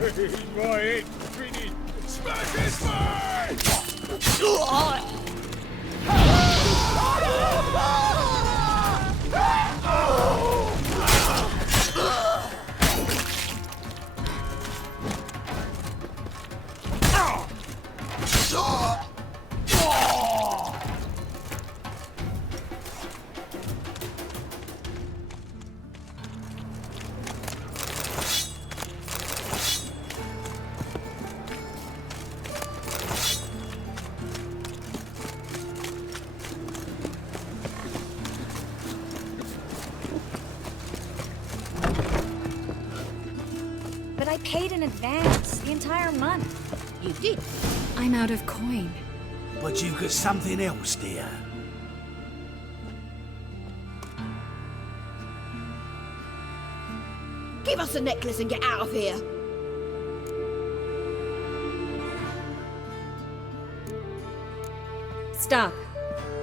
Right, Trini! Smash his But I paid in advance, the entire month. You did. I'm out of coin. But you got something else, dear. Give us the necklace and get out of here. Stop.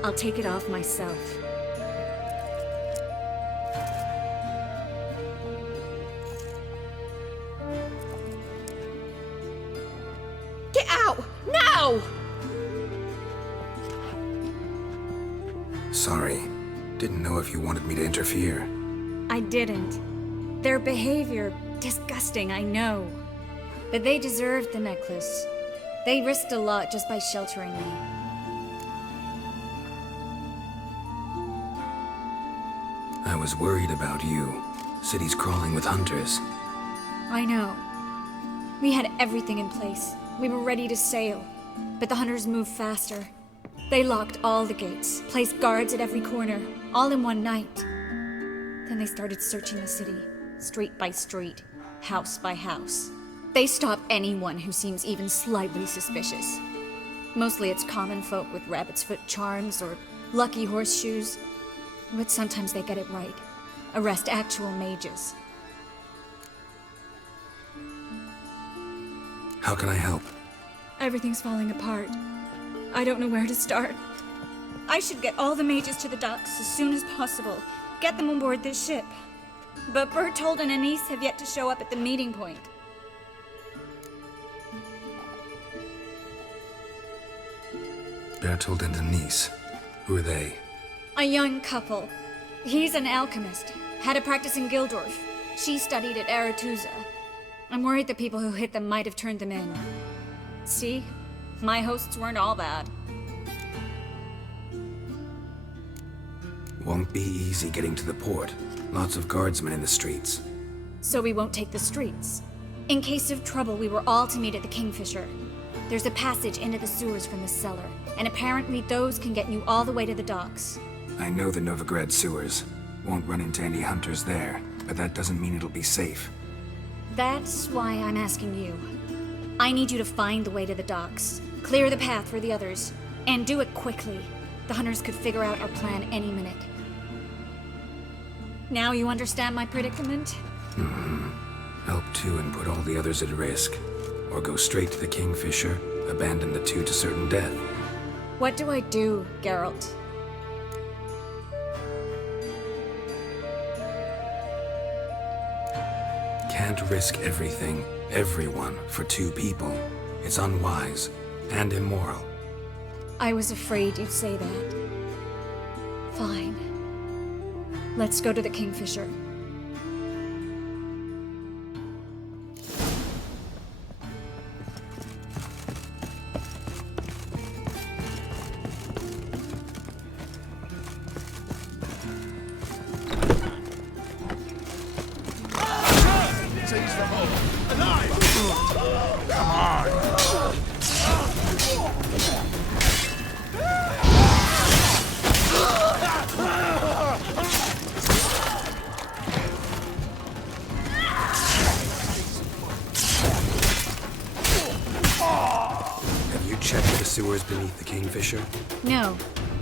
I'll take it off myself. Get out! Now! Sorry. Didn't know if you wanted me to interfere. I didn't. Their behavior, disgusting, I know. But they deserved the necklace. They risked a lot just by sheltering me. I was worried about you. City's crawling with hunters. I know. We had everything in place. We were ready to sail. But the hunters moved faster. They locked all the gates, placed guards at every corner, all in one night. Then they started searching the city, street by street, house by house. They stop anyone who seems even slightly suspicious. Mostly it's common folk with rabbit's foot charms or lucky horseshoes. But sometimes they get it right. Arrest actual mages. How can I help? Everything's falling apart. I don't know where to start. I should get all the mages to the docks as soon as possible. Get them on board this ship. But Bertold and Anise have yet to show up at the meeting point. Bertold and Denise. Who are they? A young couple. He's an alchemist. Had a practice in Gildorf. She studied at Aretusa. I'm worried the people who hit them might have turned them in. See? My hosts weren't all bad. Won't be easy getting to the port. Lots of guardsmen in the streets. So we won't take the streets. In case of trouble, we were all to meet at the Kingfisher. There's a passage into the sewers from the cellar, and apparently those can get you all the way to the docks. I know the Novigrad sewers. Won't run into any hunters there, but that doesn't mean it'll be safe. That's why I'm asking you. I need you to find the way to the docks, clear the path for the others, and do it quickly. The hunters could figure out our plan any minute. Now you understand my predicament? Help two and put all the others at risk. Or go straight to the Kingfisher, abandon the two to certain death. What do I do, Geralt? Can't risk everything, everyone, for two people. It's unwise and immoral. I was afraid you'd say that. Fine. Let's go to the Kingfisher. Seize them all! Alive! Come on! Have you checked the sewers beneath the Kingfisher? No,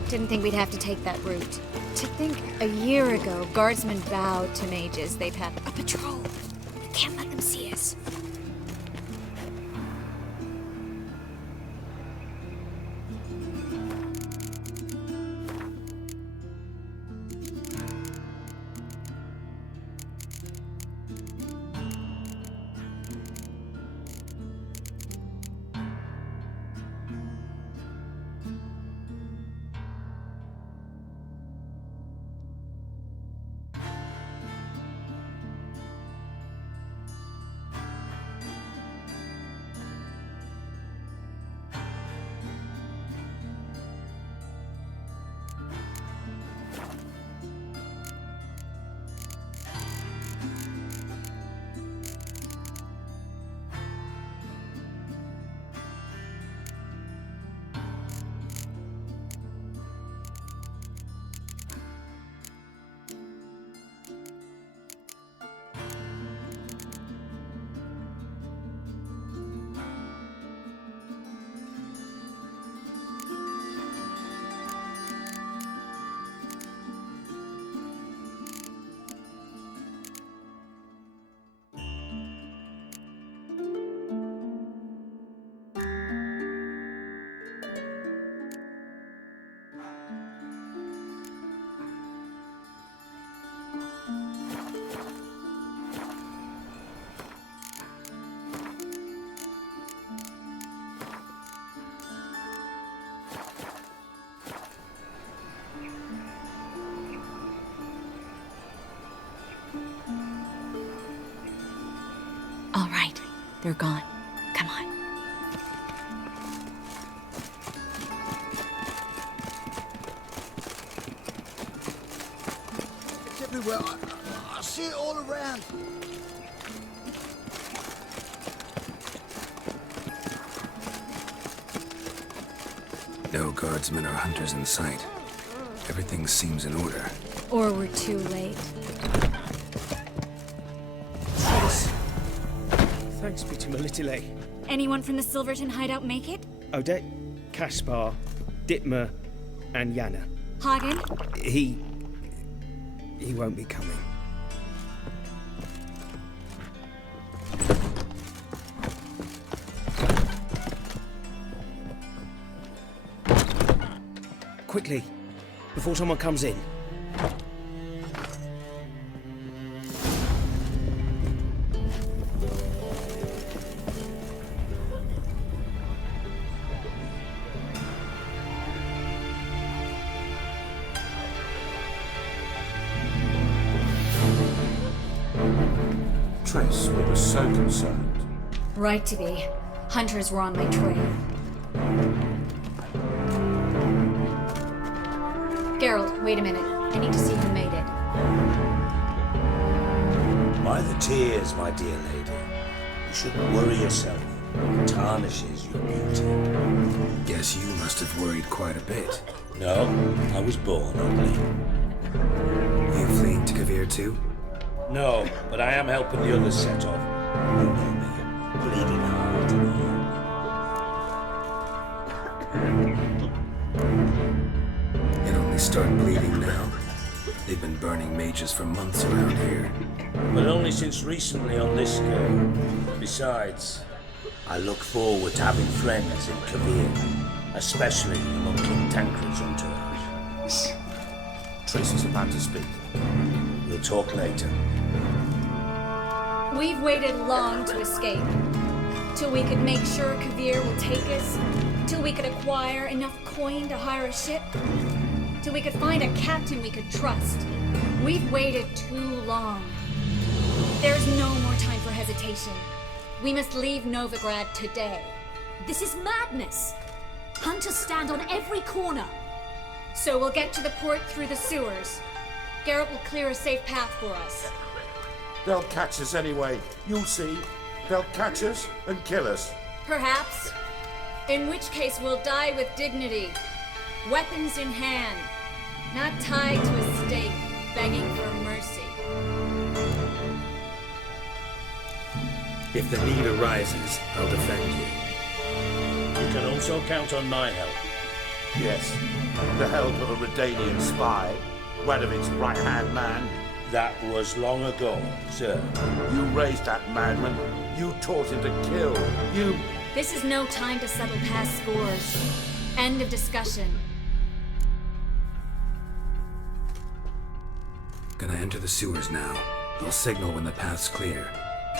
didn't think we'd have to take that route. To think a year ago, guardsmen vowed to mages they'd have a patrol. Can't let them see us. You're gone. Come on. It's everywhere. I see it all around. No guardsmen or hunters in sight. Everything seems in order. Or we're too late. Thanks be to Melitele. Anyone from the Silverton hideout make it? Odette, Caspar, Dittmer, and Yana. Hagen? He won't be coming. Quickly, before someone comes in. Triss, we were so concerned. Right to be. Hunters were on my trail. Geralt, wait a minute. I need to see who made it. By the tears, my dear lady. You shouldn't worry yourself. It tarnishes your beauty. Guess you must have worried quite a bit. No, I was born ugly. You fleeing to Kavir too? No, but I am helping the others set off. You know me, bleeding heart and all. It only started bleeding now. They've been burning mages for months around here. But only since recently on this scale. Besides, I look forward to having friends in Kavir, especially among King Tancred's entourage. Triss is about to speak. We'll talk later. We've waited long to escape. Till we could make sure Kavir will take us. Till we could acquire enough coin to hire a ship. Till we could find a captain we could trust. We've waited too long. There's no more time for hesitation. We must leave Novigrad today. This is madness! Hunters stand on every corner. So we'll get to the port through the sewers. Geralt will clear a safe path for us. They'll catch us anyway. You'll see. They'll catch us and kill us. Perhaps. In which case we'll die with dignity. Weapons in hand. Not tied to a stake, begging for mercy. If the need arises, I'll defend you. You can also count on my help. Yes, the help of a Redanian spy, Wedovic's right-hand man. That was long ago, sir. You raised that madman. You taught him to kill. You... This is no time to settle past scores. End of discussion. Gonna enter the sewers now. I'll signal when the path's clear.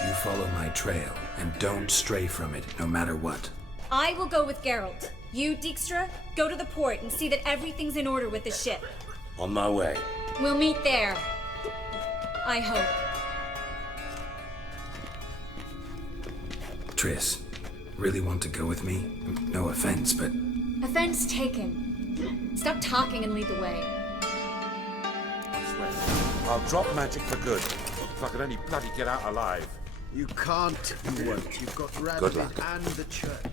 You follow my trail, and don't stray from it, no matter what. I will go with Geralt. You, Dijkstra, go to the port and see that everything's in order with the ship. On my way. We'll meet there. I hope. Triss, really want to go with me? No offense, but... Offense taken. Stop talking and lead the way. I swear, I'll drop magic for good. If I could only bloody get out alive. You can't, you won't. You've got Good Rabbit luck. and the church.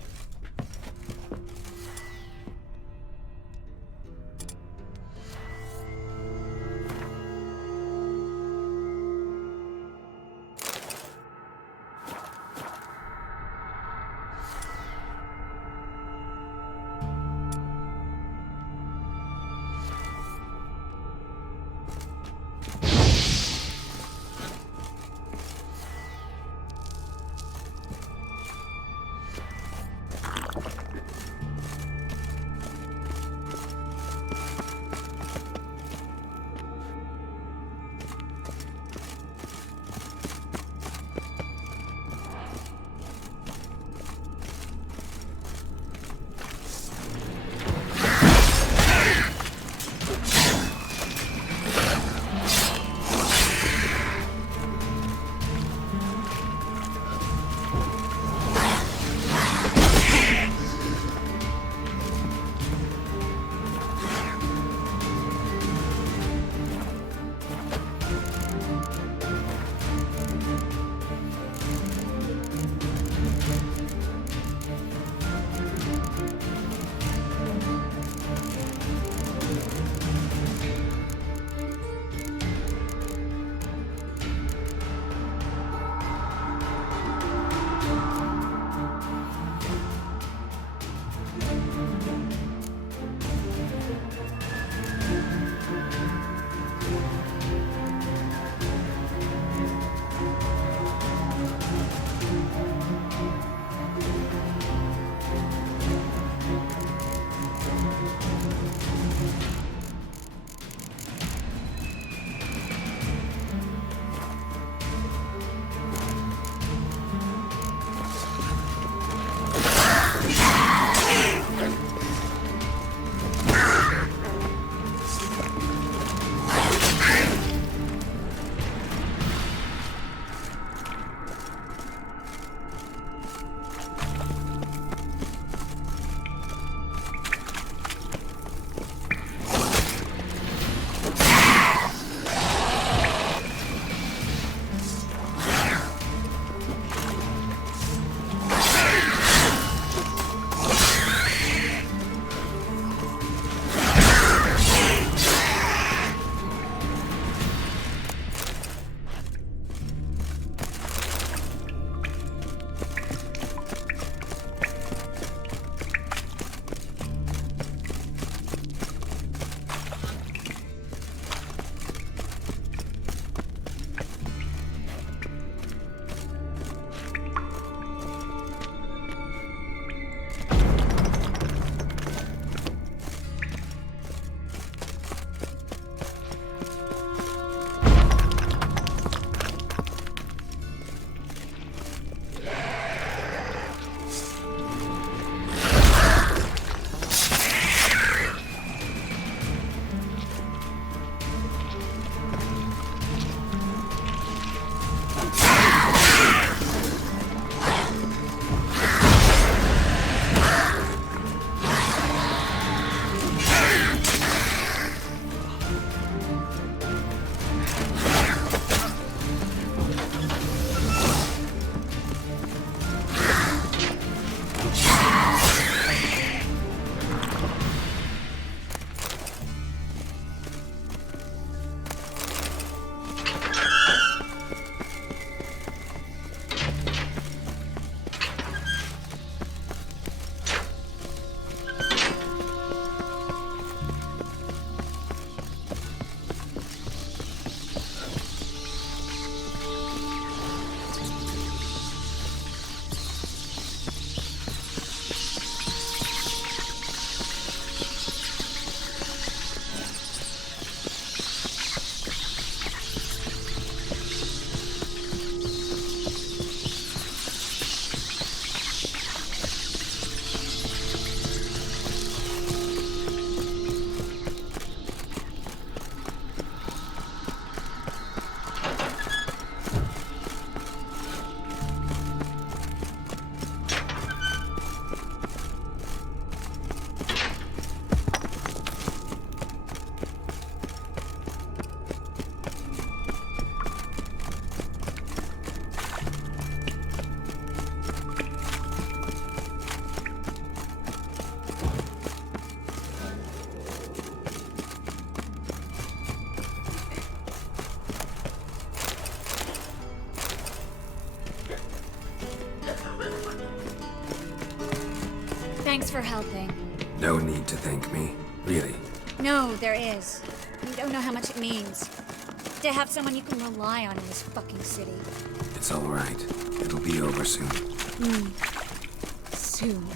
for helping. No need to thank me. Really. No, there is. You don't know how much it means. To have someone you can rely on in this fucking city. It's all right. It'll be over soon. Soon.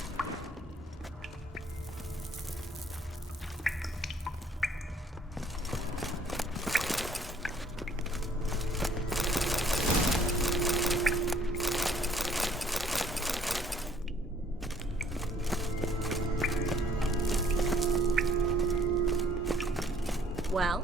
Well?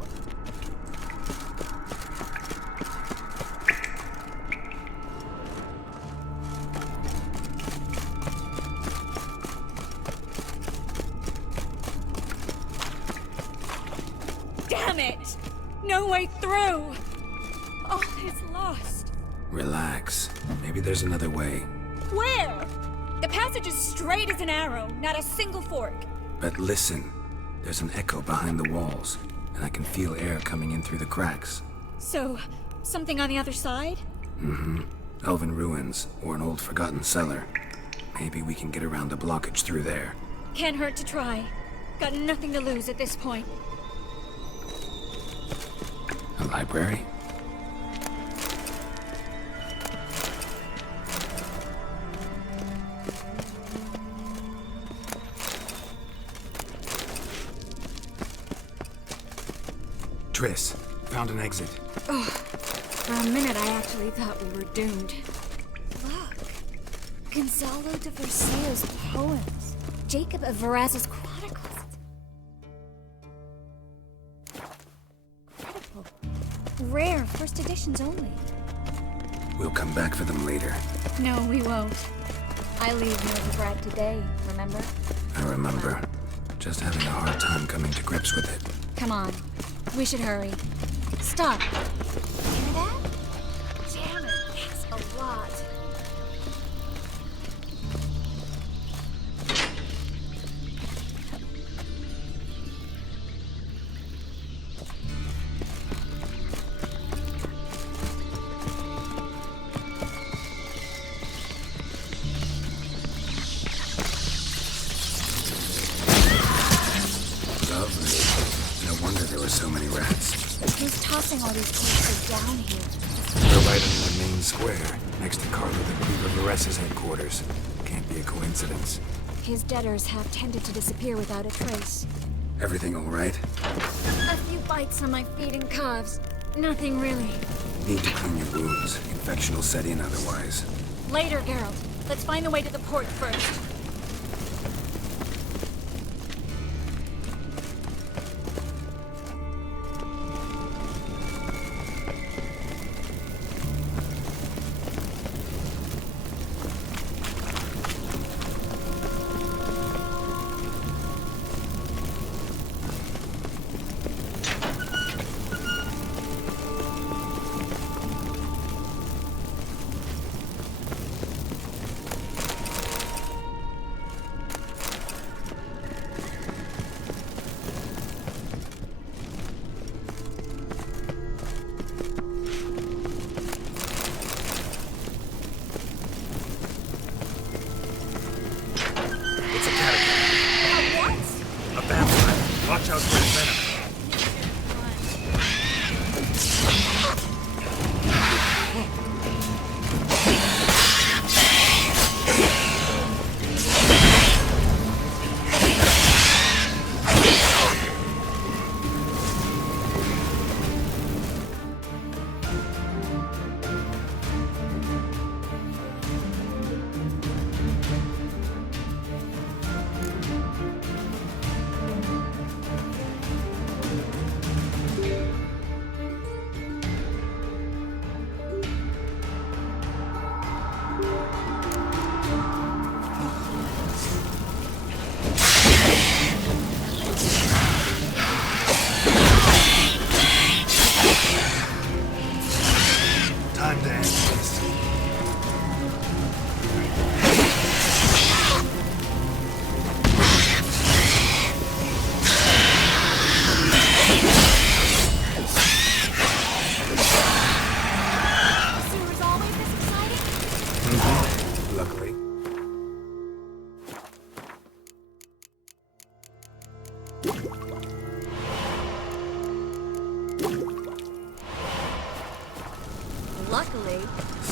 Damn it! No way through! All is lost. Relax. Maybe there's another way. Where? The passage is straight as an arrow, not a single fork. But listen. There's an echo behind the walls, and I can feel air coming in through the cracks. So, something on the other side? Elven ruins, or an old forgotten cellar. Maybe we can get around the blockage through there. Can't hurt to try. Got nothing to lose at this point. A library? Triss, found an exit. For a minute, I actually thought we were doomed. Look. Gonzalo de Verseo's poems. Jacob of Verraz's chronicles. Incredible. Rare, first editions only. We'll come back for them later. No, we won't. I leave Novigrad today, remember? I remember. Just having a hard time coming to grips with it. Come on. We should hurry. Stop. Hear that? Damn it, that's a lot. Lovely. No wonder there were so many rats. Who's tossing all these corpses down here? They're right in the main square, next to Carlo the Cleaver Veressa's headquarters. Can't be a coincidence. His debtors have tended to disappear without a trace. Everything all right? A few bites on my feet and calves. Nothing really. Need to clean your wounds. Infection will set in otherwise. Later, Geralt. Let's find the way to the port first.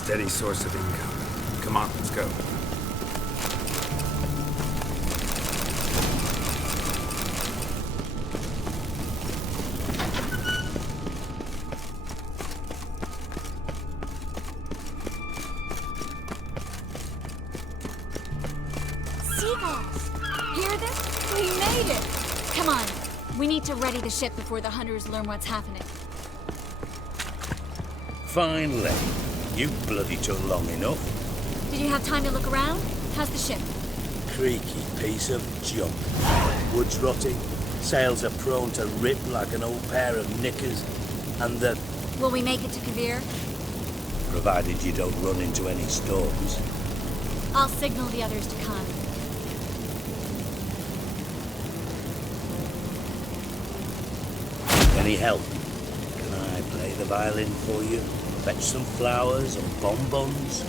steady source of income. Come on, let's go. Seagulls! Hear this? We made it! Come on. We need to ready the ship before the hunters learn what's happening. Finally. You bloody took long enough. Did you have time to look around? How's the ship? Creaky piece of junk. Wood's rotting. Sails are prone to rip like an old pair of knickers. And the... Will we make it to Kavir? provided you don't run into any storms. I'll signal the others to come. Any help? Can I play the violin for you? Fetch some flowers or bonbons?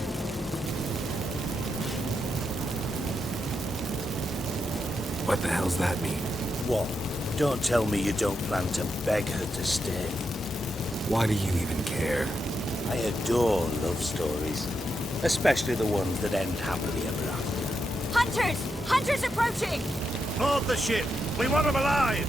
What the hell's that mean? What? Don't tell me you don't plan to beg her to stay. Why do you even care? I adore love stories. Especially the ones that end happily ever after. Hunters! Hunters approaching! Board the ship! We want them alive!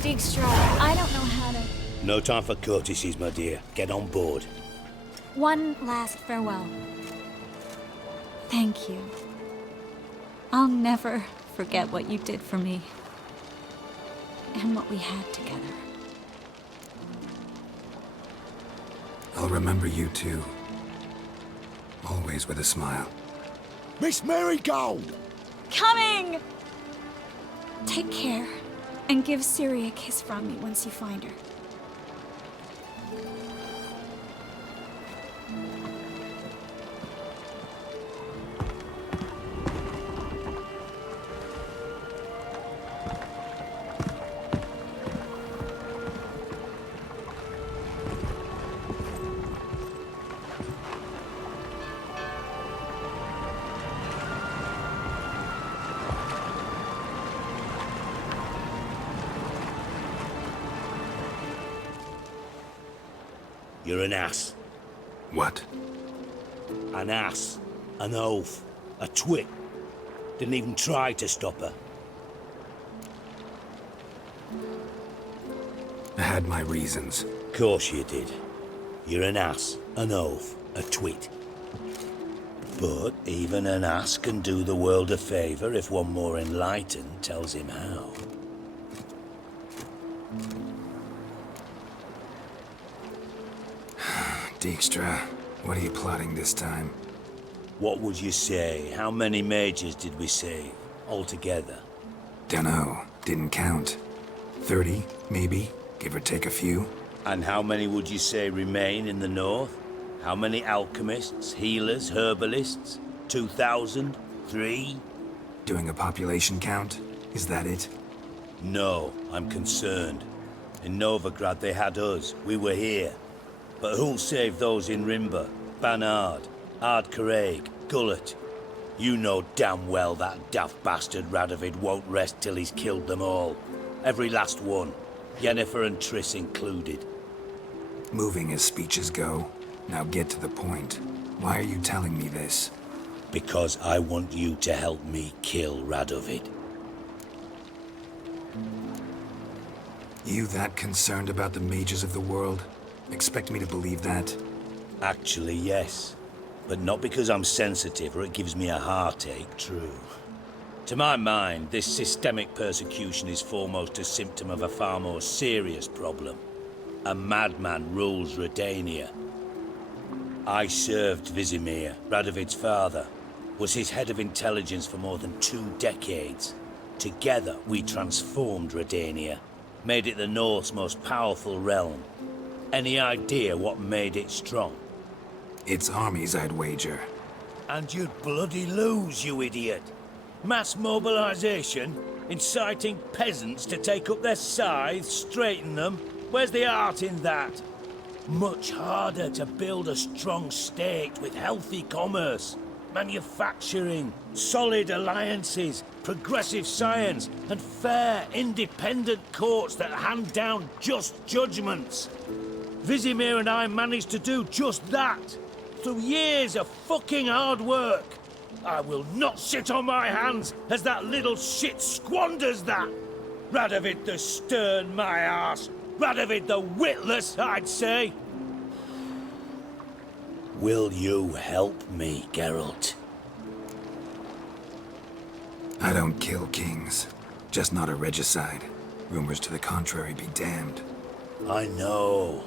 Dijkstra, I don't know how to... No time for courtesies, my dear. Get on board. One last farewell. Thank you. I'll never forget what you did for me. And what we had together. I'll remember you too. Always with a smile. Miss Marigold! Coming! Take care, and give Ciri a kiss from me once you find her. You're an ass. What? An ass. An oaf. A twit. Didn't even try to stop her. I had my reasons. Course you did. You're an ass, an oaf, a twit. But even an ass can do the world a favour if one more enlightened tells him how. Dijkstra, what are you plotting this time? What would you say? How many mages did we save, altogether? Dunno. Didn't count. 30, maybe? Give or take a few? And how many would you say remain in the north? How many alchemists, healers, herbalists? 2,000? 3? Doing a population count? Is that it? No, I'm concerned. In Novigrad they had us. We were here. But who'll save those in Rimba? Banard, Ardcaraig, Gullet? You know damn well that daft bastard Radovid won't rest till he's killed them all. Every last one. Yennefer and Triss included. Moving as speeches go. Now get to the point. Why are you telling me this? Because I want you to help me kill Radovid. You that concerned about the mages of the world? Expect me to believe that? Actually, yes. But not because I'm sensitive or it gives me a heartache, true. To my mind, this systemic persecution is foremost a symptom of a far more serious problem. A madman rules Redania. I served Vizimir, Radovid's father, was his head of intelligence for more than 2 decades. Together, we transformed Redania, made it the North's most powerful realm. Any idea what made it strong? It's armies, I'd wager. And you'd bloody lose, you idiot. Mass mobilization? Inciting peasants to take up their scythes, straighten them? Where's the art in that? Much harder to build a strong state with healthy commerce, manufacturing, solid alliances, progressive science, and fair, independent courts that hand down just judgments. Vizimir and I managed to do just that, through years of fucking hard work. I will not sit on my hands as that little shit squanders that. Radovid the stern, my arse. Radovid the witless, I'd say. Will you help me, Geralt? I don't kill kings. Just not a regicide. Rumors to the contrary be damned. I know.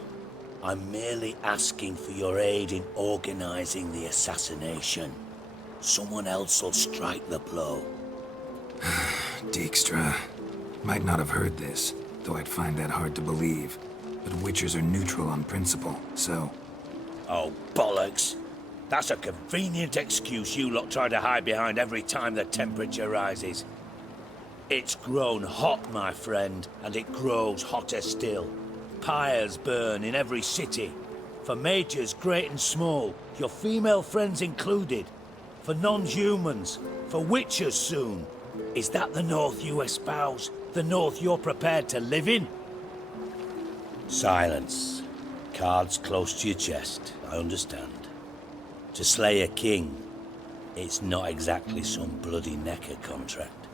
I'm merely asking for your aid in organizing the assassination. Someone else will strike the blow. Dijkstra. Might not have heard this, though I'd find that hard to believe. But Witchers are neutral on principle, so... Oh, bollocks. That's a convenient excuse you lot try to hide behind every time the temperature rises. It's grown hot, my friend, and it grows hotter still. Pyres burn in every city. For mages great and small, your female friends included. For non-humans, for witchers soon. Is that the North you espouse? The North you're prepared to live in? Silence. Cards close to your chest, I understand. To slay a king, it's not exactly some bloody necker contract.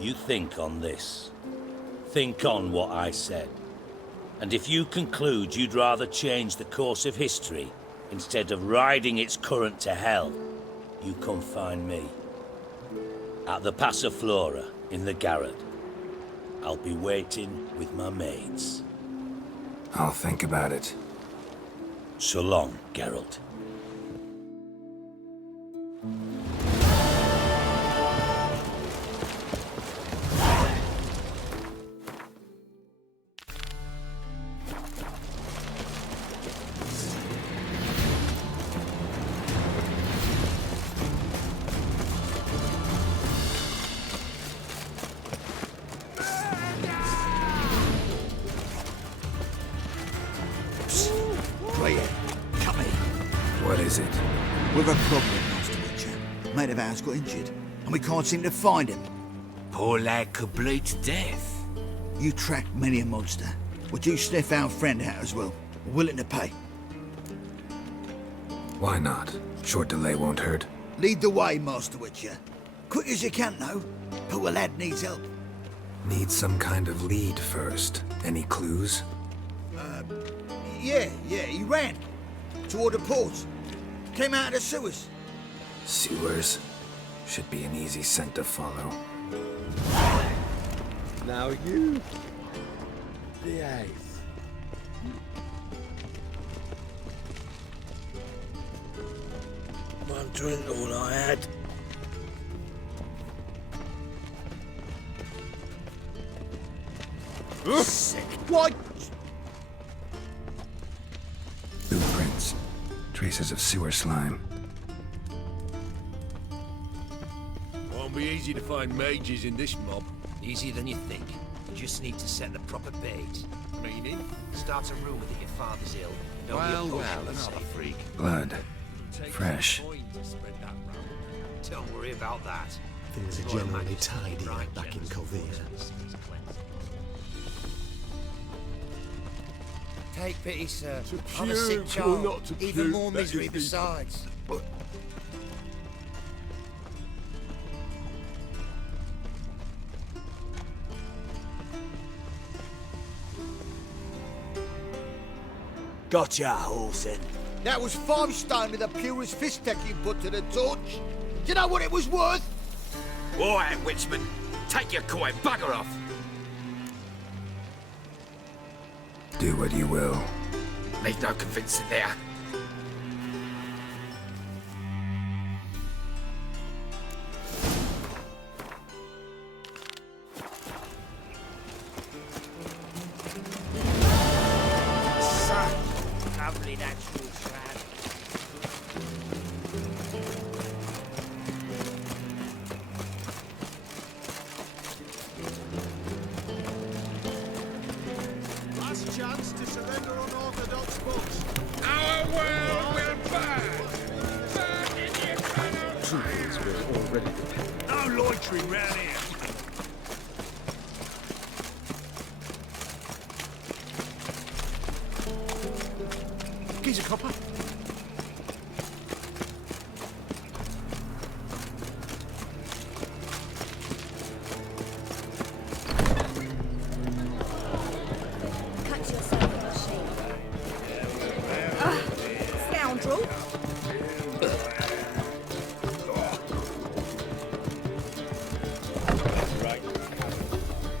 You think on this. Think on what I said. And if you conclude you'd rather change the course of history instead of riding its current to hell, you come find me. At the Passiflora, in the garret. I'll be waiting with my maids. I'll think about it. So long, Geralt. Come here. What is it? We've a problem, Master Witcher. Mate of ours got injured, and we can't seem to find him. Poor lad could bleed to death. You tracked many a monster. Would you sniff our friend out as well? We're willing to pay. Why not? Short delay won't hurt. Lead the way, Master Witcher. Quick as you can, though. Poor lad needs help. Need some kind of lead first. Any clues? Yeah, he ran. Toward the port. Came out of the sewers. Sewers? Should be an easy scent to follow. Now you behave. One drink all I had. Sick. What? Blueprints. Traces of sewer slime. Won't be easy to find mages in this mob. Easier than you think. You just need to set the proper bait. Meaning? Start a rumor that your father's ill. Don't Well, be a potion another safe. freak. Blood. Take Fresh. some coin to spread that round. Don't worry about that. Things are Royal generally Majesty tidier right back in generous Kovir. resources cleansed. Take pity, sir. I'm a sick child. not to Even puke, more that misery just means- besides. Gotcha, Horsen. That was 5 stone with the purest fist tech you put to the torch. Do you know what it was worth? All right, Witchman. Take your coin. Bugger off. Do what you will. Need no convincing there. Lovely natural trap. ready to... No loitering round here. Geezer copper. Cut yourself in the shape. Scoundrel.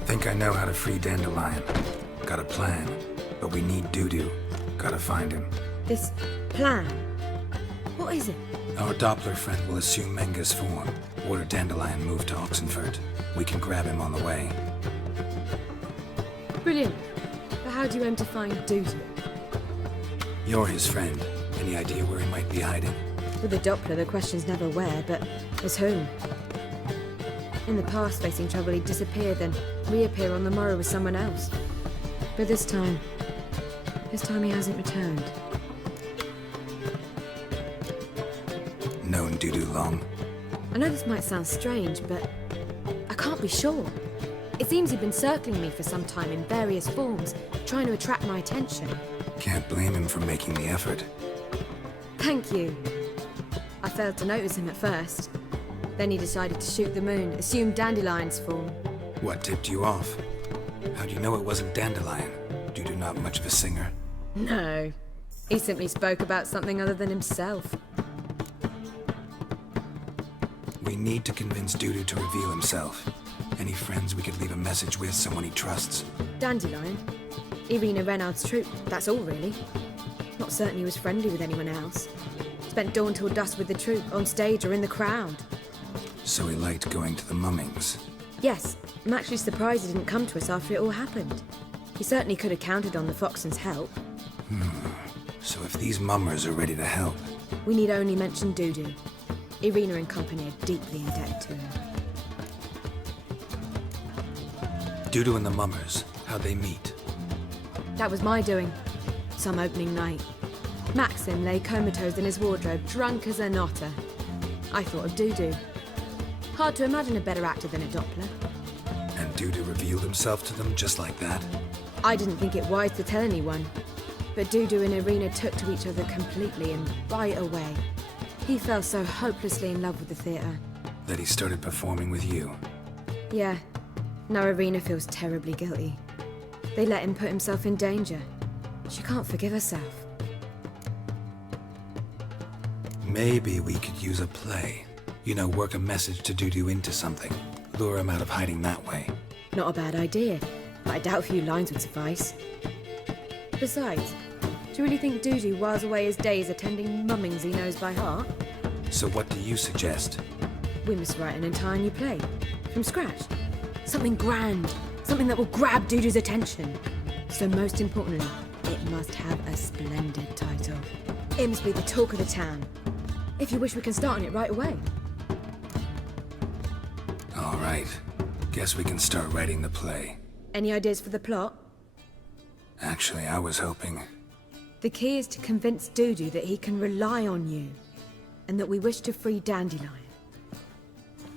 Think I know how to free Dandelion. Got a plan, but we need Dudu. Gotta find him. This plan? What is it? Our Doppler friend will assume Menga's form. Order Dandelion move to Oxenfurt. We can grab him on the way. Brilliant. But how do you aim to find Dudu? You're his friend. Any idea where he might be hiding? With the Doppler, the question's never where, but as whom? In the past, facing trouble, he'd disappear, then reappear on the morrow with someone else. But this time he hasn't returned. Known Dudu long? I know this might sound strange, but I can't be sure. It seems he'd been circling me for some time in various forms, trying to attract my attention. Can't blame him for making the effort. Thank you. I failed to notice him at first. Then he decided to shoot the moon, assume Dandelion's form. What tipped you off? How do you know it wasn't Dandelion? Dudu not much of a singer? No. He simply spoke about something other than himself. We need to convince Dudu to reveal himself. Any friends we could leave a message with, someone he trusts? Dandelion? Irina Renard's troupe, that's all really. Not certain he was friendly with anyone else. Spent dawn till dusk with the troupe, on stage or in the crowd. So he liked going to the mummings. Yes, I'm actually surprised he didn't come to us after it all happened. He certainly could have counted on the Foxton's help. So if these mummers are ready to help... We need only mention Dudu. Irina and company are deeply in debt to him. Dudu and the mummers, how'd they meet? That was my doing. Some opening night. Maxim lay comatose in his wardrobe, drunk as an otter. I thought of Dudu. Hard to imagine a better actor than a Doppler. And Dudu revealed himself to them just like that? I didn't think it wise to tell anyone. But Dudu and Irina took to each other completely and right away. He fell so hopelessly in love with the theatre. That he started performing with you? Yeah. Now Irina feels terribly guilty. They let him put himself in danger. She can't forgive herself. Maybe we could use a play. You know, work a message to Dudu into something. Lure him out of hiding that way. Not a bad idea, but I doubt a few lines would suffice. Besides, do you really think Dudu whiles away his days attending mummings he knows by heart? So what do you suggest? We must write an entire new play. From scratch. Something grand. Something that will grab Dudu's attention. So most importantly, it must have a splendid title. It must be the talk of the town. If you wish, we can start on it right away. All right. Guess we can start writing the play. Any ideas for the plot? Actually, I was hoping... The key is to convince Dudu that he can rely on you, and that we wish to free Dandelion.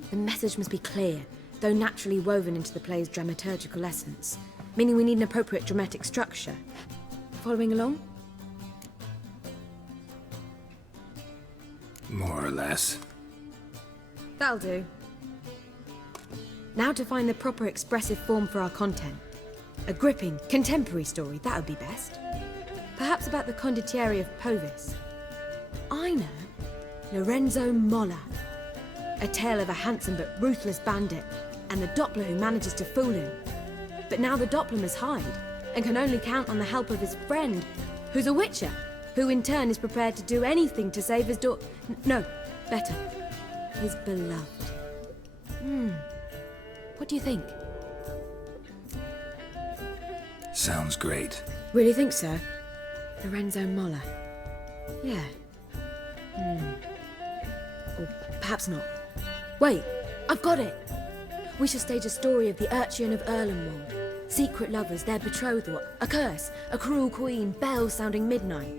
The message must be clear, though naturally woven into the play's dramaturgical essence, meaning we need an appropriate dramatic structure. Following along? More or less. That'll do. Now to find the proper expressive form for our content. A gripping, contemporary story, that would be best. Perhaps about the condottieri of Povis. I know. Lorenzo Molla. A tale of a handsome but ruthless bandit, and the Doppler who manages to fool him. But now the Doppler must hide, and can only count on the help of his friend, who's a witcher, who in turn is prepared to do anything to save his daughter. No, better. His beloved. What do you think? Sounds great. Really think so? Lorenzo Molla. Yeah. Or perhaps not. Wait, I've got it! We shall stage a story of the Urcheon of Erlenwald. Secret lovers, their betrothal, a curse, a cruel queen, bells sounding midnight.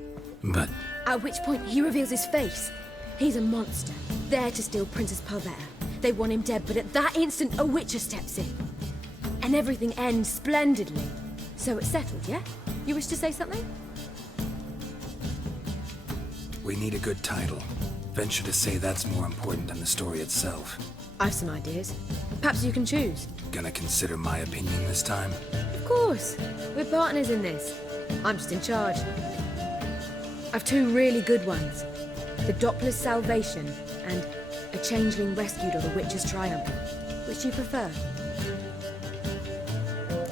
But... At which point he reveals his face. He's a monster, there to steal Princess Parvetta. They want him dead, but at that instant, a Witcher steps in. And everything ends splendidly. So it's settled, yeah? You wish to say something? We need a good title. Venture to say that's more important than the story itself. I've some ideas. Perhaps you can choose. Gonna consider my opinion this time? Of course. We're partners in this. I'm just in charge. I've two really good ones. The Doppler's Salvation and A Changeling Rescued or The Witcher's Triumph. Which do you prefer?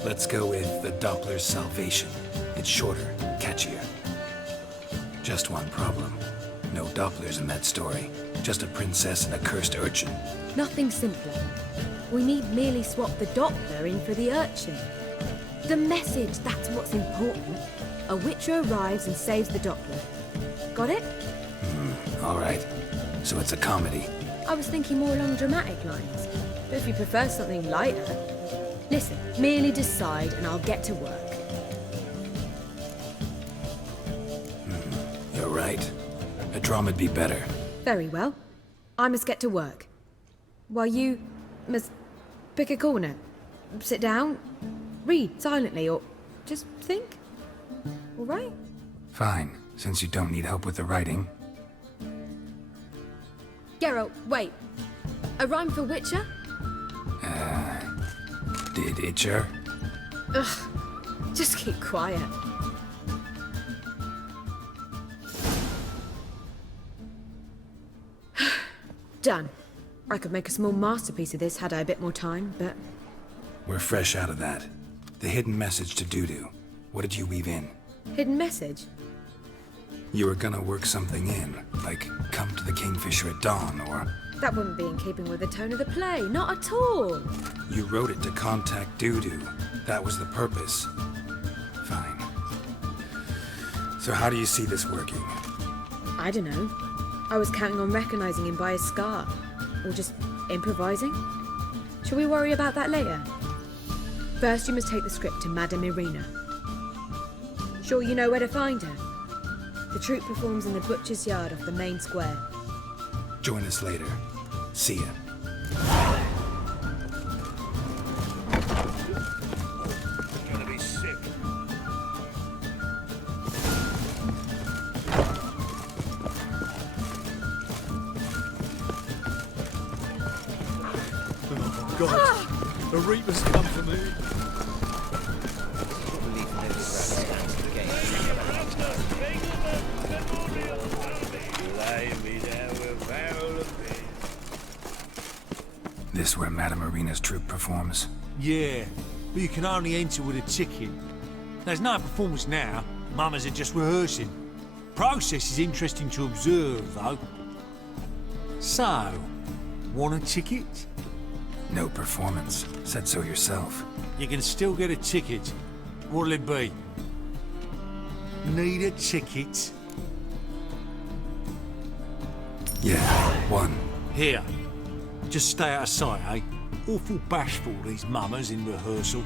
Let's go with the Doppler's Salvation. It's shorter, catchier. Just one problem. No Dopplers in that story. Just a princess and a cursed urchin. Nothing simpler. We need merely swap the Doppler in for the urchin. The message, that's what's important. A Witcher arrives and saves the Doppler. Got it? All right. So it's a comedy. I was thinking more along dramatic lines. But if you prefer something lighter... Listen, merely decide and I'll get to work. You're right. A drama'd be better. Very well. I must get to work. While you must pick a corner. Sit down, read silently, or just think. All right? Fine, since you don't need help with the writing. Geralt, wait. A rhyme for Witcher? Did Itcher? Ugh, just keep quiet. Done. I could make a small masterpiece of this had I a bit more time, but... We're fresh out of that. The hidden message to Dudu. What did you weave in? Hidden message? You were gonna work something in, like come to the Kingfisher at dawn, or... That wouldn't be in keeping with the tone of the play, not at all. You wrote it to contact Dudu. That was the purpose. Fine. So how do you see this working? I don't know. I was counting on recognizing him by his scar. Or just improvising. Shall we worry about that later? First, you must take the script to Madame Irina. Sure you know where to find her? The troupe performs in the butcher's yard off the main square. Join us later. See ya. Gonna be sick. Oh, God. The Reapers come for me. This where Madame Irina's troupe performs? Yeah, but you can only enter with a ticket. There's no performance now. Mamas are just rehearsing. Process is interesting to observe, though. So, want a ticket? No performance. Said so yourself. You can still get a ticket. What'll it be? Need a ticket? Yeah, one. Here. Just stay out of sight, eh? Awful bashful, these mamas in rehearsal.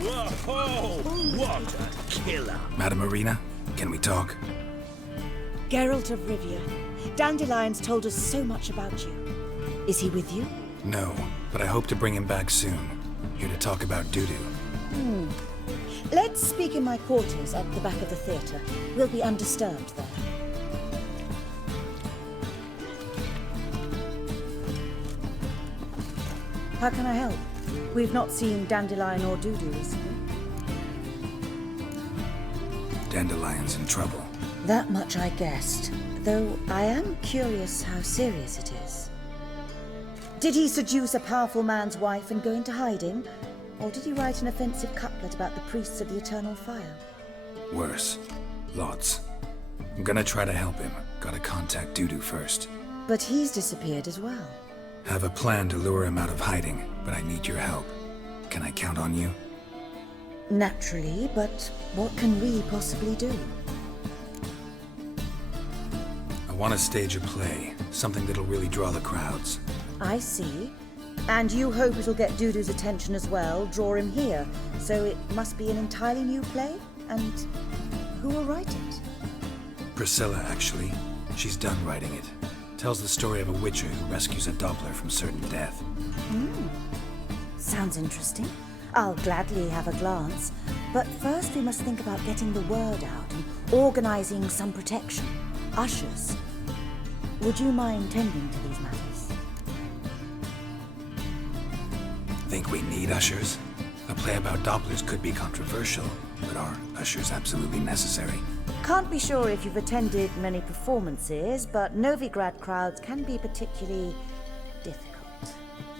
Whoa! What a killer! Madame Irina, can we talk? Geralt of Rivia. Dandelion's told us so much about you. Is he with you? No, but I hope to bring him back soon. Here to talk about Dudu. Let's speak in my quarters at the back of the theatre. We'll be undisturbed there. How can I help? We've not seen Dandelion or Dudu recently. Dandelion's in trouble. That much I guessed, though I am curious how serious it is. Did he seduce a powerful man's wife and go into hiding? Or did he write an offensive couplet about the priests of the eternal fire? Worse. Lots. I'm gonna try to help him. Gotta contact Dudu first. But he's disappeared as well. Have a plan to lure him out of hiding, but I need your help. Can I count on you? Naturally, but what can we possibly do? I want to stage a play. Something that'll really draw the crowds. I see. And you hope it'll get Dudu's attention as well, draw him here. So it must be an entirely new play? And who will write it? Priscilla, actually. She's done writing it. Tells the story of a witcher who rescues a Doppler from certain death. Sounds interesting. I'll gladly have a glance. But first we must think about getting the word out and organizing some protection. Ushers. Would you mind tending to these matters? Think we need ushers? A play about Dopplers could be controversial, but are ushers absolutely necessary? Can't be sure if you've attended many performances, but Novigrad crowds can be particularly difficult.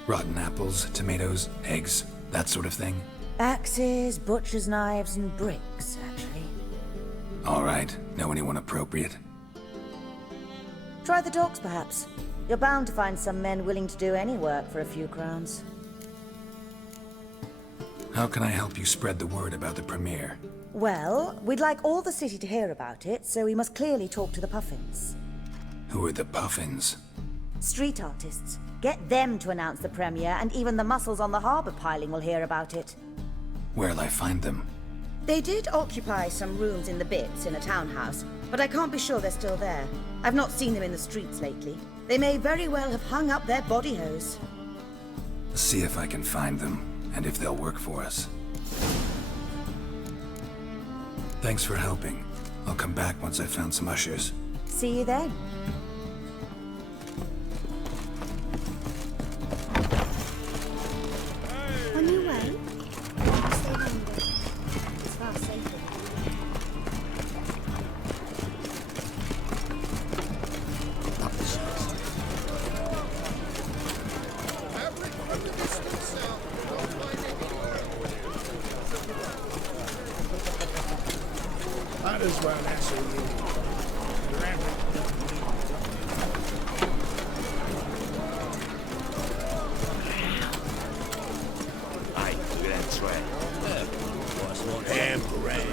Rotten apples, tomatoes, eggs, that sort of thing? Axes, butcher's knives, and bricks, actually. All right. Know anyone appropriate? Try the dogs, perhaps. You're bound to find some men willing to do any work for a few crowns. How can I help you spread the word about the premiere? Well, we'd like all the city to hear about it, so we must clearly talk to the Puffins. Who are the Puffins? Street artists. Get them to announce the premiere, and even the muscles on the harbour piling will hear about it. Where'll I find them? They did occupy some rooms in the Bits in a townhouse, but I can't be sure they're still there. I've not seen them in the streets lately. They may very well have hung up their body hose. See if I can find them, and if they'll work for us. Thanks for helping. I'll come back once I've found some ushers. See you then. On your way? Stay longer. It's far safer. Might as well answer you. Hey, look at that track. What's one ham ram?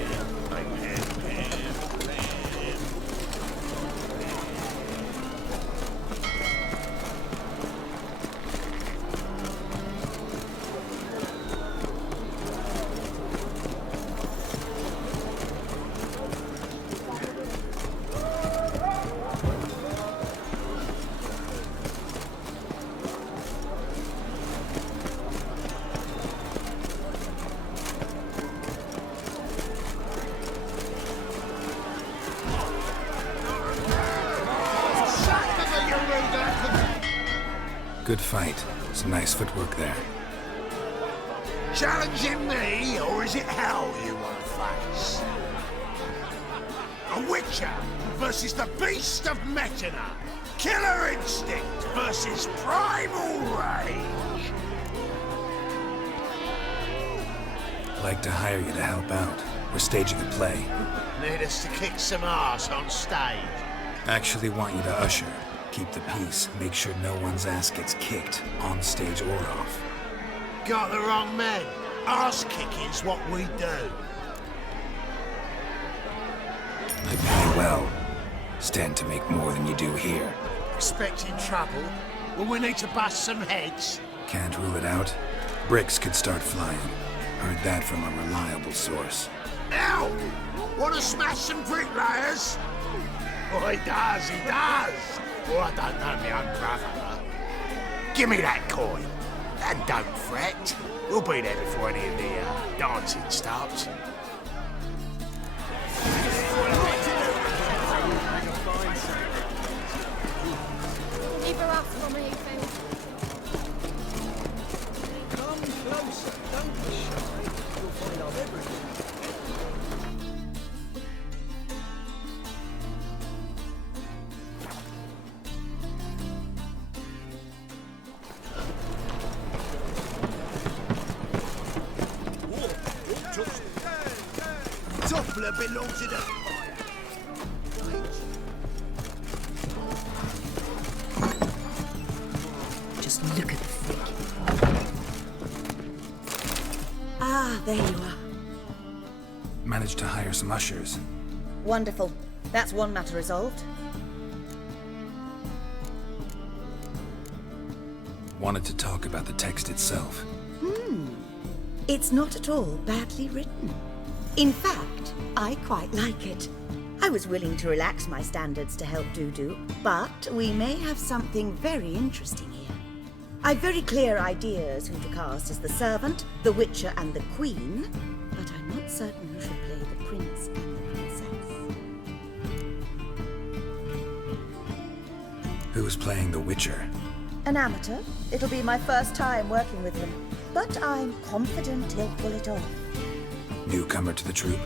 Good fight. Some nice footwork there. Challenging me, or is it hell you want to face? A Witcher versus the Beast of Metina. Killer instinct versus primal rage. I'd like to hire you to help out. We're staging a play. Need us to kick some ass on stage. Actually want you to usher. Keep the peace. Make sure no one's ass gets kicked, on stage or off. Got the wrong men. Ass kicking's what we do. I pay well. Stand to make more than you do here. Expecting trouble? Well, we need to bust some heads. Can't rule it out. Bricks could start flying. Heard that from a reliable source. Ow! Want to smash some bricklayers? Oh, he does, he does. Oh, I don't know my own brother. Give me that coin. And don't fret. We'll be there before any of the dancing starts. Keep her up for me, Finn. Come closer. Don't be shy. You'll find out everything. Doppler belongs in a... Just look at the freak. Ah, there you are. Managed to hire some ushers. Wonderful. That's one matter resolved. Wanted to talk about the text itself. It's not at all badly written. In fact, I quite like it. I was willing to relax my standards to help Dudu, but we may have something very interesting here. I've very clear ideas who to cast as the servant, the Witcher, and the Queen, but I'm not certain who should play the prince and the princess. Who's playing the Witcher? An amateur. It'll be my first time working with him, but I'm confident he'll pull it off. Newcomer to the troupe?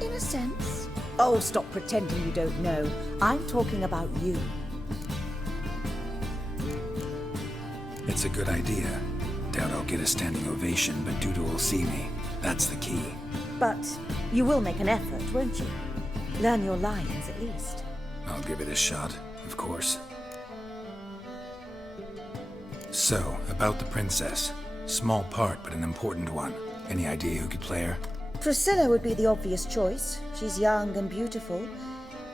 In a sense. Oh, stop pretending you don't know. I'm talking about you. It's a good idea. Doubt I'll get a standing ovation, but Dudu will see me. That's the key. But you will make an effort, won't you? Learn your lines, at least. I'll give it a shot, of course. So, about the princess. Small part, but an important one. Any idea who could play her? Priscilla would be the obvious choice. She's young and beautiful.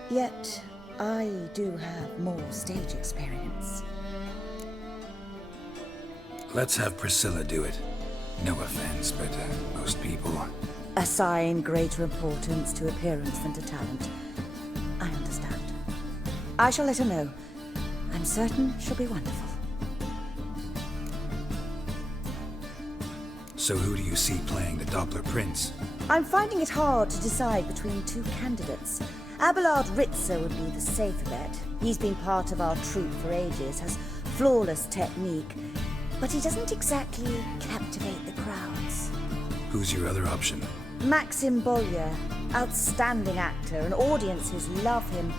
Yet, I do have more stage experience. Let's have Priscilla do it. No offense, but most people... Assign greater importance to appearance than to talent. I understand. I shall let her know. I'm certain she'll be wonderful. So who do you see playing the Doppler Prince? I'm finding it hard to decide between two candidates. Abelard Ritzer would be the safer bet. He's been part of our troupe for ages, has flawless technique, but he doesn't exactly captivate the crowds. Who's your other option? Maxim Bolya, outstanding actor, and audiences love him,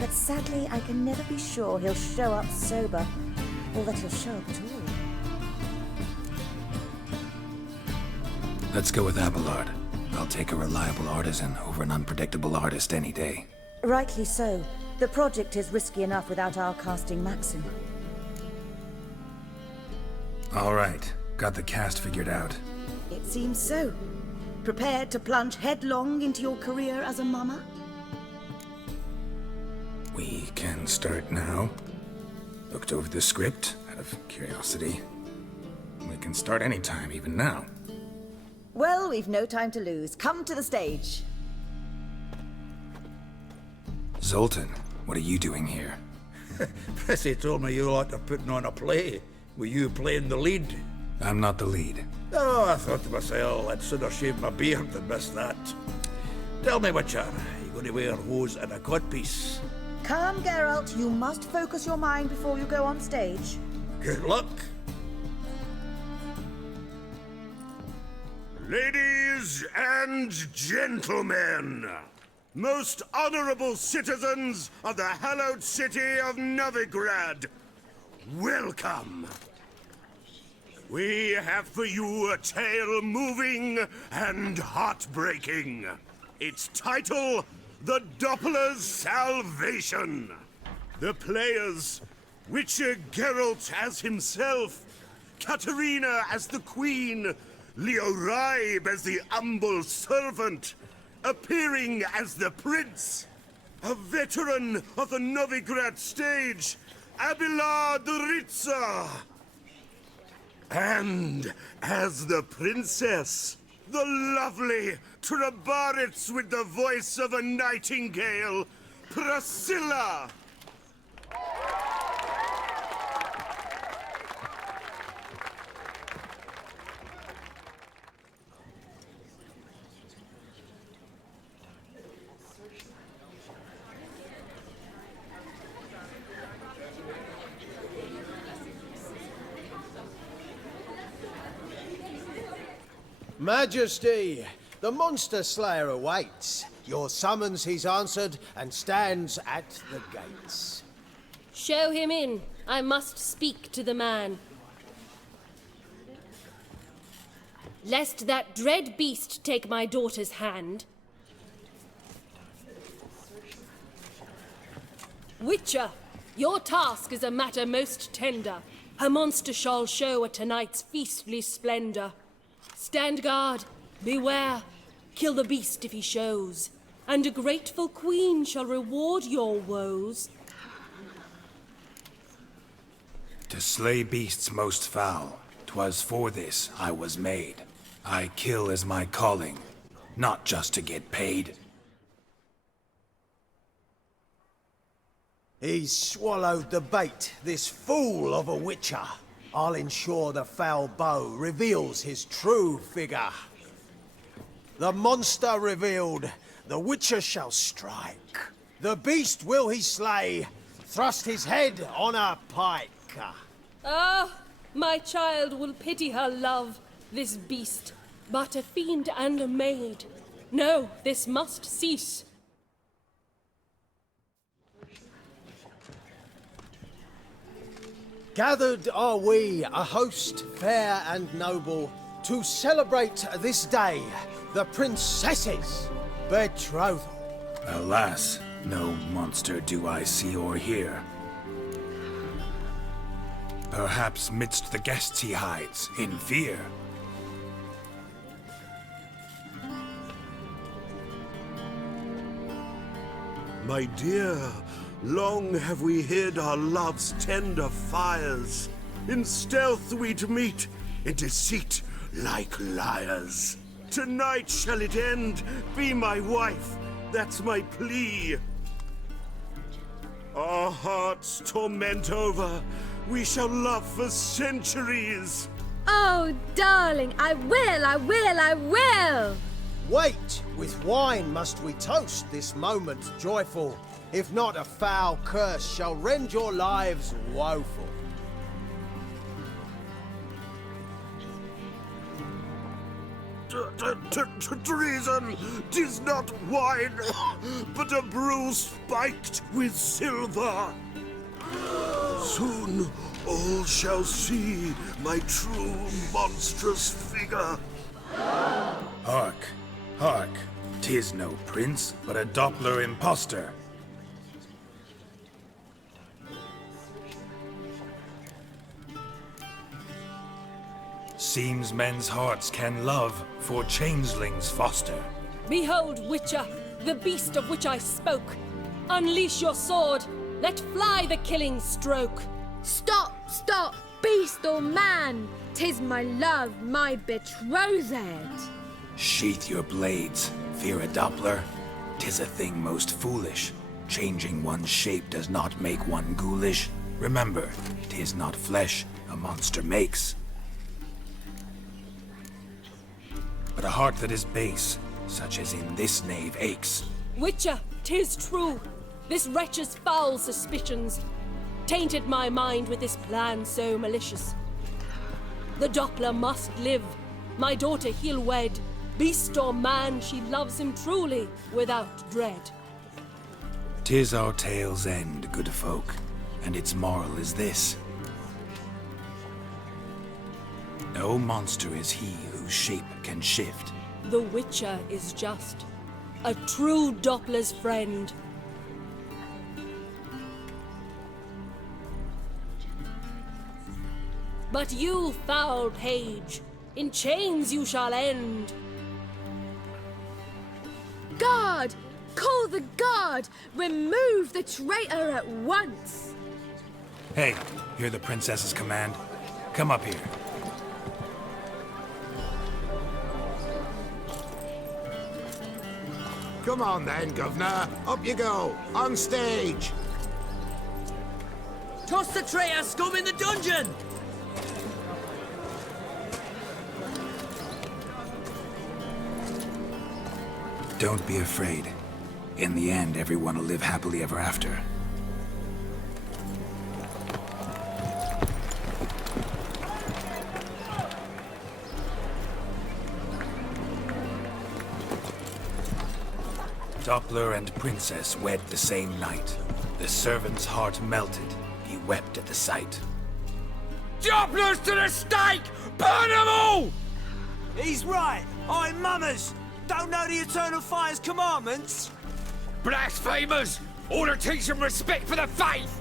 but sadly I can never be sure he'll show up sober, or that he'll show up at all. Let's go with Abelard. I'll take a reliable artisan over an unpredictable artist any day. Rightly so. The project is risky enough without our casting Maxim. All right. Got the cast figured out. It seems so. Prepared to plunge headlong into your career as a mama? We can start now. Looked over the script, out of curiosity. We can start anytime, even now. Well, we've no time to lose. Come to the stage. Zoltan, what are you doing here? Prissy told me you ought to putting on a play. Were you playing the lead? I'm not the lead. Oh, I thought to myself, I'd sooner shave my beard than miss that. Tell me, Witcher, you going to wear hose and a codpiece? Come, Geralt. You must focus your mind before you go on stage. Good luck. Ladies and gentlemen, most honorable citizens of the hallowed city of Novigrad, welcome. We have for you a tale moving and heartbreaking. Its title, The Doppler's Salvation. The players, Witcher Geralt as himself, Katerina as the Queen, Leo Raib as the humble servant, appearing as the prince, a veteran of the Novigrad stage, Abelard Ritzer, and as the princess, the lovely Trabaritz with the voice of a nightingale, Priscilla. Majesty, the Monster Slayer awaits. Your summons he's answered and stands at the gates. Show him in. I must speak to the man. Lest that dread beast take my daughter's hand. Witcher, your task is a matter most tender. Her monster shall show at tonight's feastly splendor. Stand guard, beware, kill the beast if he shows, and a grateful queen shall reward your woes. To slay beasts most foul, 'twas for this I was made. I kill as my calling, not just to get paid. He's swallowed the bait, this fool of a witcher. I'll ensure the foul bow reveals his true figure. The monster revealed, the witcher shall strike. The beast will he slay, thrust his head on a pike. Ah, my child will pity her love, this beast, but a fiend and a maid. No, this must cease. Gathered are we, a host fair and noble, to celebrate this day, the princess's betrothal. Alas, no monster do I see or hear. Perhaps midst the guests he hides, in fear. My dear, long have we hid our love's tender fires. In stealth we'd meet, in deceit like liars. Tonight shall it end, be my wife, that's my plea. Our hearts torment over, we shall love for centuries. Oh, darling, I will! Wait, with wine must we toast this moment joyful. If not, a foul curse shall rend your lives woeful. Treason! 'Tis not wine, but a brew spiked with silver. Soon all shall see my true monstrous figure. Hark, hark, 'tis no prince, but a Doppler impostor. Seems men's hearts can love, for changelings foster. Behold, Witcher, the beast of which I spoke. Unleash your sword, let fly the killing stroke. Stop, beast or man! 'Tis my love, my betrothed. Sheath your blades, fear a Doppler. 'Tis a thing most foolish. Changing one's shape does not make one ghoulish. Remember, 'tis not flesh a monster makes, but a heart that is base, such as in this knave aches. Witcher, 'tis true. This wretch's foul suspicions tainted my mind with this plan so malicious. The Doppler must live. My daughter he'll wed. Beast or man, she loves him truly, without dread. 'Tis our tale's end, good folk, and its moral is this. No monster is he whose shape can shift. The Witcher is just a true Doppler's friend. But you, foul page, in chains you shall end. Guard! Call the guard! Remove the traitor at once! Hey, hear the princess's command? Come up here. Come on then, Governor. Up you go. On stage. Toss the traitor scum in the dungeon! Don't be afraid. In the end, everyone will live happily ever after. Doppler and princess wed the same night. The servant's heart melted. He wept at the sight. Dopplers to the stake! Burn them all! He's right. I'm mummers. Don't know the Eternal Fire's commandments? Blasphemers! Order teach them respect for the faith!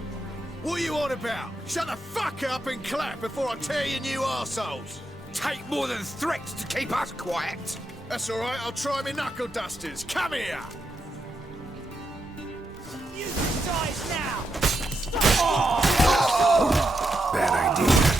What are you on about? Shut the fuck up and clap before I tear you new arseholes! Take more than threats to keep us quiet! That's alright, I'll try my knuckle dusters. Come here! You decide now! Bad idea.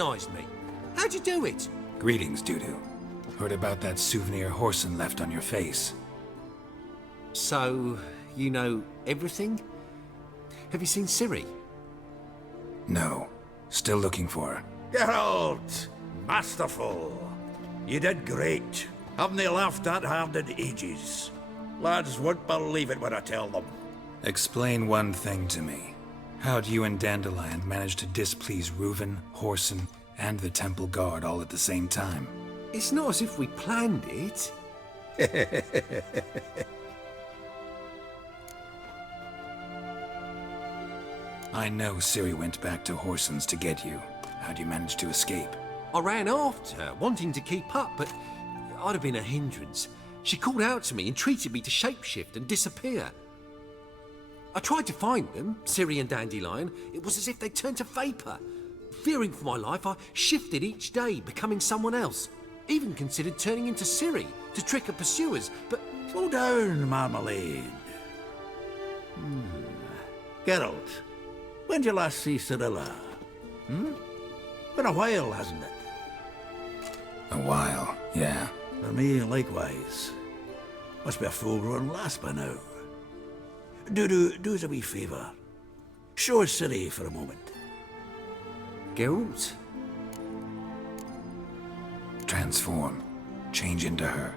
recognised me. How'd you do it? Greetings, Dudu. Heard about that souvenir Horson left on your face. So, you know everything? Have you seen Ciri? No. Still looking for her. Geralt! Masterful. You did great. Haven't they laughed that hard in ages? Lads won't believe it when I tell them. Explain one thing to me. How'd you and Dandelion manage to displease Reuven, Horson, and the Temple Guard all at the same time? It's not as if we planned it. I know Ciri went back to Horson's to get you. How'd you manage to escape? I ran after her, wanting to keep up, but I'd have been a hindrance. She called out to me and treated me to shapeshift and disappear. I tried to find them, Ciri and Dandelion. It was as if they turned to vapour. Fearing for my life, I shifted each day, becoming someone else. Even considered turning into Ciri to trick her pursuers, but... Slow down, Marmalade. Geralt, when did you last see Cirilla? Been a while, hasn't it? A while, yeah. For me, likewise. Must be a full-grown lass by now. Do us a wee favour. Show us Ciri for a moment. Geralt? Transform. Change into her.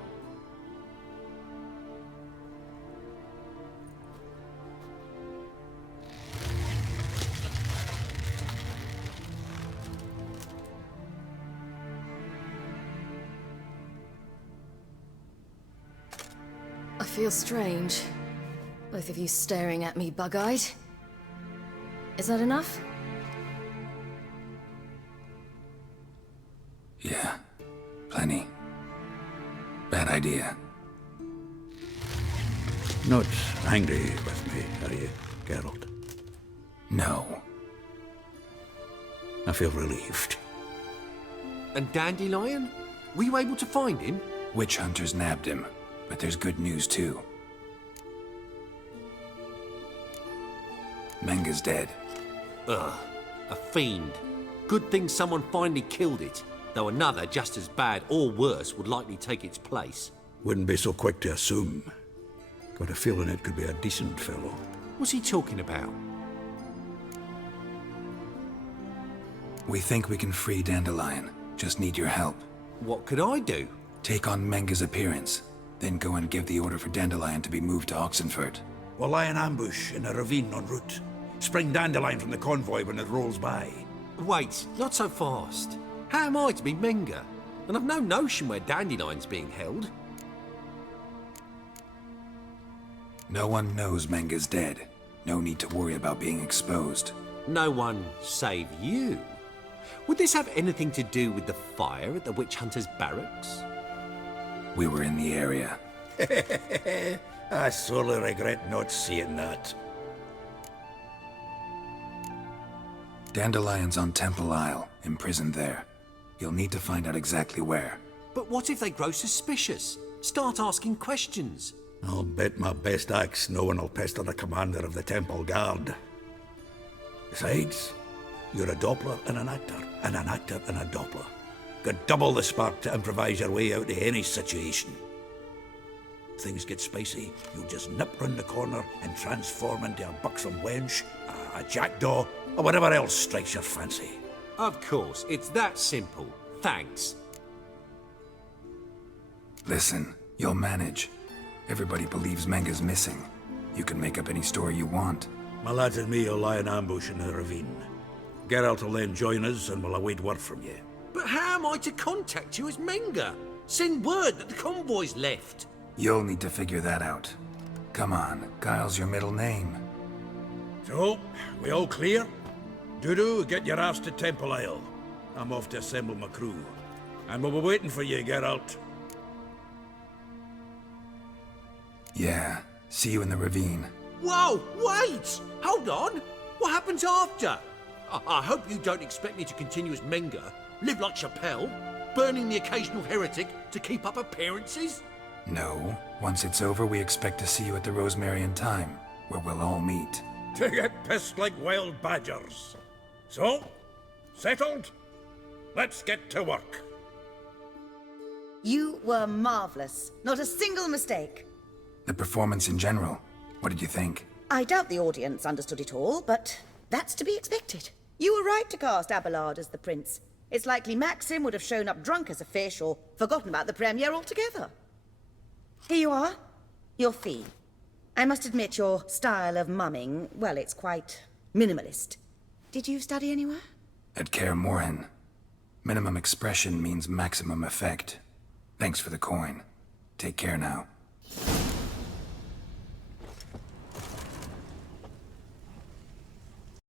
I feel strange. Both of you staring at me bug-eyed. Is that enough? Yeah. Plenty. Bad idea. Not angry with me, are you, Geralt? No. I feel relieved. And Dandelion? Were you able to find him? Witch hunters nabbed him, but there's good news too. Menga's dead. Ugh, a fiend. Good thing someone finally killed it, though another just as bad or worse would likely take its place. Wouldn't be so quick to assume. Got a feeling it could be a decent fellow. What's he talking about? We think we can free Dandelion. Just need your help. What could I do? Take on Menga's appearance, then go and give the order for Dandelion to be moved to Oxenfurt. We'll lie in ambush in a ravine en route. Spring Dandelion from the convoy when it rolls by. Wait, not so fast. How am I to be Menga? And I've no notion where Dandelion's being held. No one knows Menga's dead. No need to worry about being exposed. No one save you. Would this have anything to do with the fire at the witch hunters' barracks? We were in the area. I sorely regret not seeing that. Dandelion's on Temple Isle, imprisoned there. You'll need to find out exactly where. But what if they grow suspicious? Start asking questions? I'll bet my best axe no one will pester the commander of the Temple Guard. Besides, you're a Doppler and an actor and a Doppler. Got double the spark to improvise your way out of any situation. Things get spicy, you'll just nip round the corner and transform into a buxom wench, a jackdaw, or whatever else strikes your fancy. Of course, it's that simple. Thanks. Listen, you'll manage. Everybody believes Menga's missing. You can make up any story you want. My lads and me will lie in ambush in the ravine. Geralt will then join us and we'll await word from you. But how am I to contact you as Menga? Send word that the convoy's left. You'll need to figure that out. Come on, Guile's your middle name. So, we all clear? Dudu, get your ass to Temple Isle. I'm off to assemble my crew. And we'll be waiting for you, Geralt. Yeah, see you in the ravine. Whoa, wait! Hold on! What happens after? I hope you don't expect me to continue as Menga, live like Chappelle, burning the occasional heretic to keep up appearances? No. Once it's over, we expect to see you at the Rosmarian Time, where we'll all meet. To get pissed like wild badgers. So, settled? Let's get to work. You were marvelous. Not a single mistake. The performance in general, what did you think? I doubt the audience understood it all, but that's to be expected. You were right to cast Abelard as the prince. It's likely Maxim would have shown up drunk as a fish or forgotten about the premiere altogether. Here you are. Your fee. I must admit your style of mumming, well, it's quite minimalist. Did you study anywhere? At Kaer Morhen. Minimum expression means maximum effect. Thanks for the coin. Take care now.